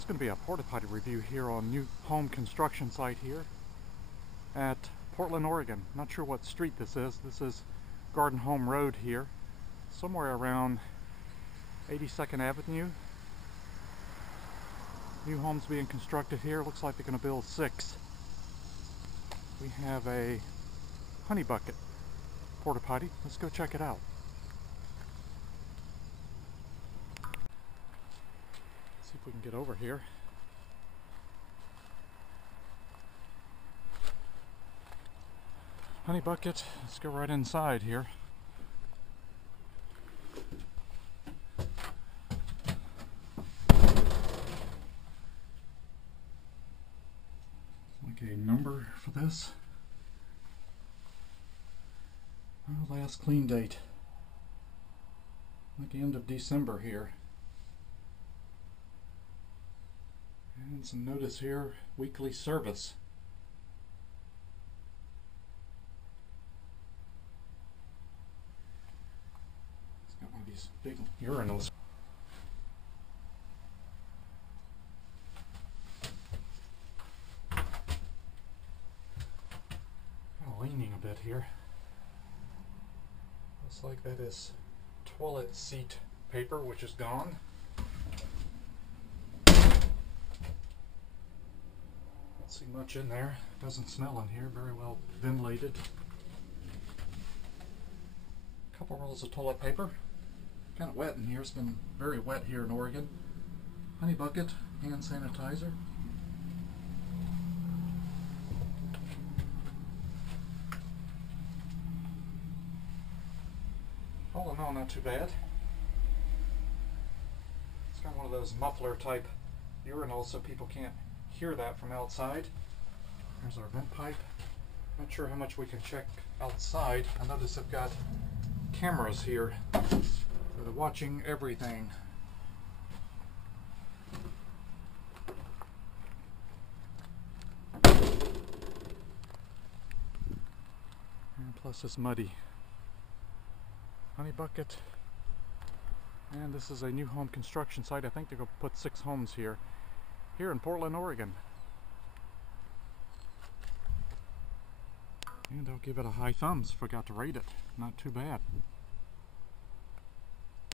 It's going to be a porta potty review here on new home construction site here at Portland, Oregon. Not sure what street this is. This is Garden Home Road here, somewhere around 82nd Avenue. New homes being constructed here. Looks like they're going to build 6. We have a Honey Bucket Porta Potty. Let's go check it out. See if we can get over here. Honey Bucket, let's go right inside here. Like a number for this. Oh, last clean date. Like the end of December here. And some notice here, weekly service. It's got one of these big urinals. Leaning a bit here. Looks like that is toilet seat paper, which is gone. Don't see much in there. Doesn't smell in here. Very well ventilated. A couple rolls of toilet paper. Kind of wet in here. It's been very wet here in Oregon. Honey Bucket, hand sanitizer. All in all, not too bad. It's got one of those muffler type urinals so people can't hear that from outside. There's our vent pipe. Not sure how much we can check outside. I notice they've got cameras here that are watching everything. And plus it's muddy. Honey Bucket, and this is a new home construction site. I think they're going to put 6 homes here in Portland, Oregon. And I'll give it a high thumbs. Forgot to rate it. Not too bad.